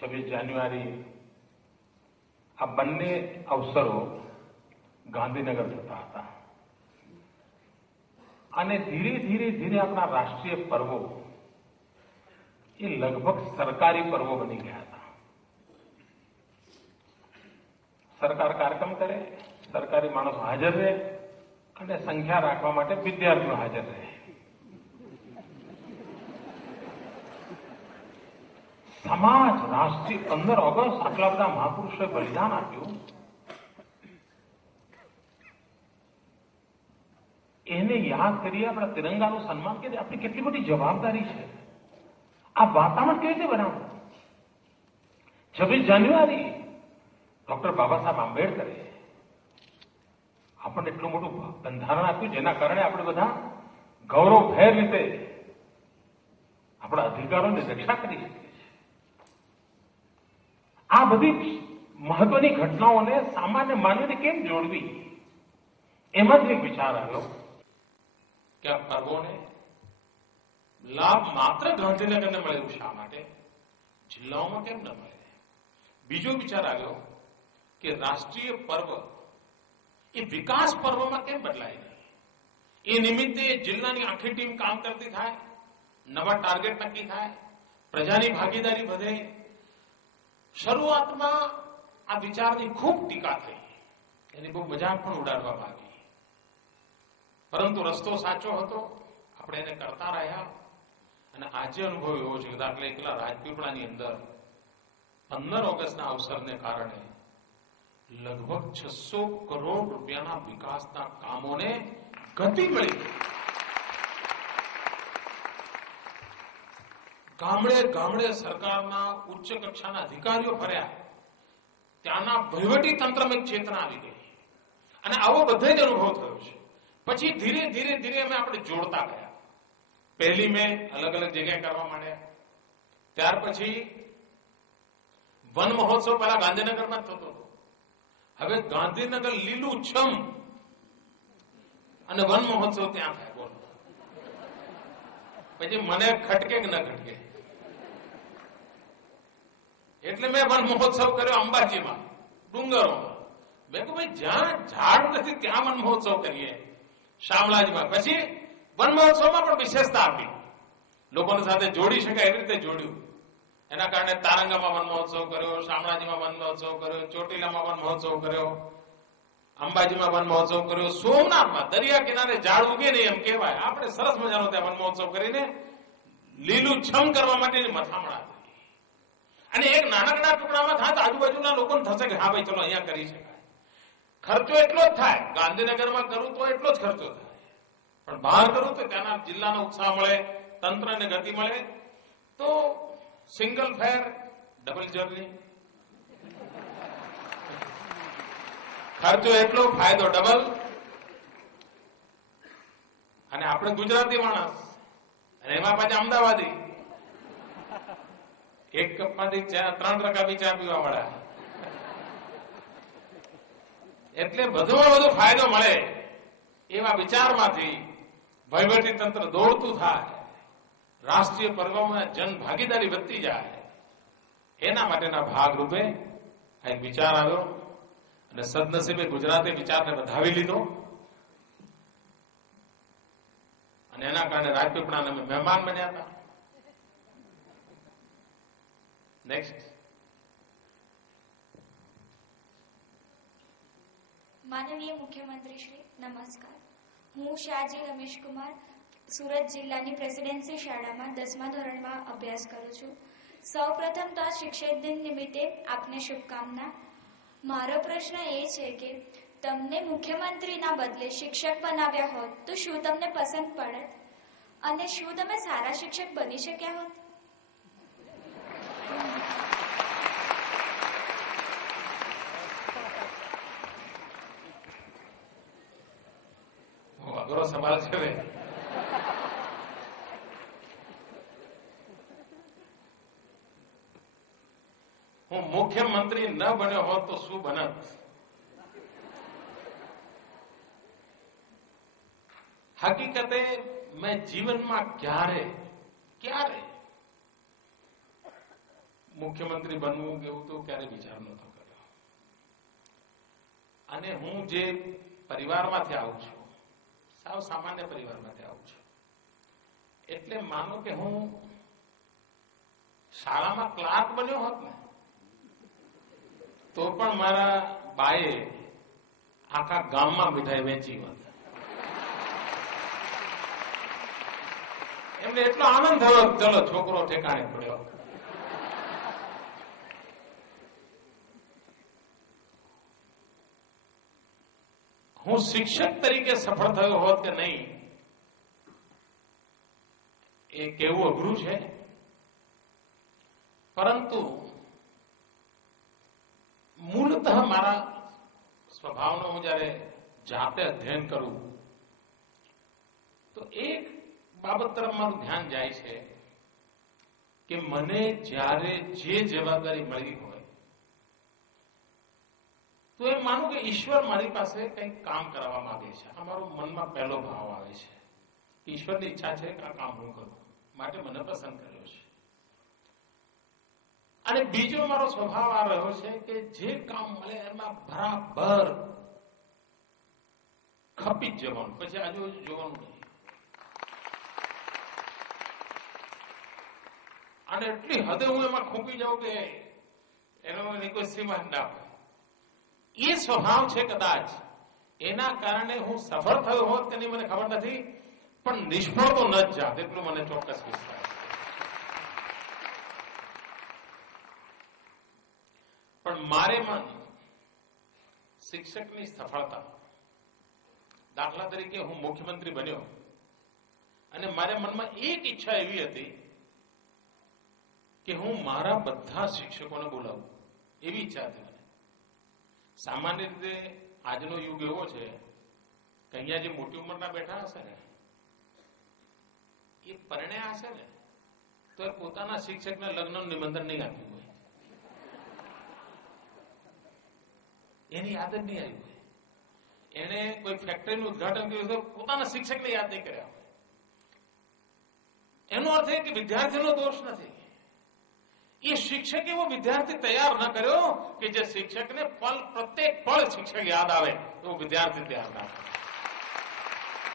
26 જાન્યુઆરી આ બંને અવસરો ગાંધીનગર થતા હતા અને ધીરે ધીરે ધીરે આપણા રાષ્ટ્રીય પર્વો એ લગભગ સરકારી પર્વો બની ગયા હતા. સરકાર કાર્યક્રમ કરે, સરકારી માણસો હાજર રહે અને સંખ્યા રાખવા માટે વિદ્યાર્થીઓ હાજર રહે. સમાજ રાષ્ટ્રીય 15 ઓગસ્ટ આટલા બધા મહાપુરુષોએ બલિદાન આપ્યું, એને યાદ કરીએ, આપણા તિરંગાનું સન્માન કરીએ. આપણી કેટલી મોટી જવાબદારી છે. આ વાતાવરણ કેવી રીતે બનાવવું? 26 જાન્યુઆરી ડોક્ટર બાબા સાહેબ આંબેડકરે આપણને એટલું મોટું બંધારણ આપ્યું, જેના કારણે આપણે બધા ગૌરવભેર રીતે આપણા અધિકારોની રક્ષા કરી શકીએ છીએ. આ બધી મહત્વની ઘટનાઓને સામાન્ય માનવીને કેમ જોડવી, એમાં જ એક વિચાર આવ્યો કે આ પર્વોને લાભ માત્ર ગાંધીનગરને મળે એવું શા માટે, જિલ્લાઓમાં કેમ ન મળે? બીજો વિચાર આવ્યો કે રાષ્ટ્રીય પર્વ એ વિકાસ પર્વમાં કેમ બદલાય નહીં? એ નિમિત્તે જિલ્લાની આખી ટીમ કામ કરતી થાય, નવા ટાર્ગેટ નક્કી થાય, પ્રજાની ભાગીદારી વધે. શરૂઆતમાં આ વિચારની ખૂબ ટીકા થઈ, એની બહુ મજાક પણ ઉડાડવામાં આવી, પરંતુ રસ્તો સાચો હતો. આપણે એને કરતા રહ્યા અને આજે અનુભવ એવો છે કે દાખલા એકલા રાજપીપળાની અંદર 15 ઓગસ્ટના અવસરને કારણે લગભગ 600 કરોડ રૂપિયાના વિકાસના કામોને ગતિ મળી. ગામડે ગામડે સરકારના ઉચ્ચ કક્ષાના અધિકારીઓ ફર્યા, ત્યાંના વહીવટી તંત્રમાં ચેતના આવી ગઈ અને આવો બધે જ અનુભવ થયો છે. પછી ધીરે ધીરે ધીરે અમે આપણે જોડતા ગયા. 1 મે અલગ અલગ જગ્યાએ કરવા માંડ્યા. ત્યાર પછી વન મહોત્સવ પહેલા ગાંધીનગરમાં થતો હતો, હવે ગાંધીનગર લીલું છમ અને વન મહોત્સવ ત્યાં થાય. બોલો, પછી મને ખટકે કે ન ખટકે, એટલે મેં વન મહોત્સવ કર્યો અંબાજીમાં, ડુંગરોમાં. મેં કહ્યું ભાઈ જ્યાં ઝાડ નથી ત્યાં વન મહોત્સવ કરીએ. શામળાજીમાં પછી વન મહોત્સવમાં પણ વિશેષતા આપી, લોકોની સાથે જોડી શકાય એવી રીતે જોડ્યું. એના કારણે તારંગામાં વન મહોત્સવ કર્યો, શામળાજીમાં વન મહોત્સવ કર્યો, ચોટીલામાં વન મહોત્સવ કર્યો, અંબાજીમાં વન મહોત્સવ કર્યો, સોમનાથમાં દરિયા કિનારે ઝાડ ઉગે નહીં એમ કહેવાય. આપણે સરસ મજાનો ત્યાં વન મહોત્સવ કરીને લીલું છમ કરવા માટેની મથામણા હતી. અને એક નાનકડા ટુકડામાં થાય તો આજુબાજુના લોકોને થશે કે હા ભાઈ ચલો અહીંયા કરી શકાય. ખર્ચો એટલો જ થાય, ગાંધીનગરમાં કરું તો એટલો જ ખર્ચો થાય, પણ બહાર કરું તો ત્યાંના જિલ્લાનો ઉત્સાહ મળે, તંત્રને ગતિ મળે. તો સિંગલ ફેર ડબલ જર્ની, ખર્ચો એટલો, ફાયદો ડબલ. અને આપણે ગુજરાતી માણસ અને એમાં પાછા અમદાવાદી, એક કપમાંથી 3 રકાબી ચા પીવા વાળા, એટલે વધુમાં વધુ ફાયદો મળે એવા વિચારમાંથી વહીવટી તંત્ર દોડતું થાય, રાષ્ટ્રીય પર્વોમાં જન ભાગીદારી વધતી જાય, એના માટેના ભાગરૂપે એક વિચાર આવ્યો અને સદનસીબે ગુજરાતે વિચારને વધાવી લીધો અને એના કારણે રાજપીપળાના અમે મહેમાન બન્યા હતા. નેક્સ્ટ. માનનીય મુખ્યમંત્રી શ્રી, નમસ્કાર. હું શાહજી રમેશકુમાર સુરત જિલ્લાની પ્રેસિડેન્સી શાળામાં 10મા ધોરણમાં અભ્યાસ કરું છું. સૌપ્રથમ તો આ શિક્ષક દિન નિમિત્તે આપને શુભકામના. મારો પ્રશ્ન એ છે કે તમને મુખ્યમંત્રીના બદલે શિક્ષક બનાવ્યા હોત તો શું તમને પસંદ પડત અને શું તમે સારા શિક્ષક બની શક્યા હોત? અઘરો સવાલ છે. હું મુખ્યમંત્રી ન બન્યો હોત તો શું બનત? હકીકતે મેં જીવનમાં ક્યારે મુખ્યમંત્રી બનવું એવું તો ક્યારે વિચાર નહોતો કર્યો. અને હું જે પરિવારમાંથી આવું છું, સાવ સામાન્ય પરિવારમાંથી આવું છું, એટલે માનો કે હું શાળામાં ક્લાર્ક બન્યો હોત ને તો પણ મારા બાએ આખા ગામમાં મીઠાઈ વેચી હોત. એમને એટલો આનંદ થયો, ચલો છોકરો ઠેકાણે પડ્યો. હું શિક્ષક તરીકે સફળ થયો હોત કે નહીં એ કહેવું અઘરું છે, પરંતુ મૂળતઃ મારા સ્વભાવનો હું જયારે જાતે અધ્યયન કરું તો એક બાબત તરફ મારું ધ્યાન જાય છે કે મને જ્યારે જે જવાબદારી મળી હોય તો એમ માનું કે ઈશ્વર મારી પાસે કંઈક કામ કરાવવા માંગે છે. આ મારો મનમાં પહેલો ભાવ આવે છે કે ઈશ્વરની ઈચ્છા છે કે આ કામ હું કરું, માટે મને પસંદ કર્યો છે. અને બીજો મારો સ્વભાવ આ રહ્યો છે કે જે કામ મળે એમાં બરાબર ખપી જ જવાનું, પછી આજુબાજુ જોવાનું નહીં. અને એટલી હદે હું એમાં ખૂંપી જાઉં કે એનો કોઈ સીમા ના હોય. એ સ્વભાવ છે કદાચ એના કારણે હું સફળ થયો હોત કે નહીં મને ખબર નથી, પણ નિષ્ફળ તો ન જ જાત એટલું મને ચોક્કસ વિશ્વાસ. પણ મારે મન શિક્ષકની સફળતા, દાખલા તરીકે હું મુખ્યમંત્રી બન્યો અને મારા મનમાં એક ઈચ્છા એવી હતી કે હું મારા બધા શિક્ષકોને બોલાવું, એવી ઈચ્છા હતી મને. સામાન્ય રીતે આજનો યુગ એવો છે કે અહીંયા જે મોટી ઉંમરના બેઠા હશે ને એ પરણ્યા હશે ને તો એ પોતાના શિક્ષકને લગ્નનું નિમંત્રણ નહીં આપ્યું હોય, એની યાદ જ નહીં આવી હોય. એને કોઈ ફેક્ટરીનું ઉદઘાટન કર્યું તો પોતાના શિક્ષકને યાદ નહીં કર્યા હોય. એનો અર્થ એ કે વિદ્યાર્થીનો દોષ નથી, એ શિક્ષક એવો વિદ્યાર્થી તૈયાર ન કર્યો કે જે શિક્ષકને પ્રત્યેક પળ શિક્ષક યાદ આવે એવો વિદ્યાર્થી તૈયાર ના કરે.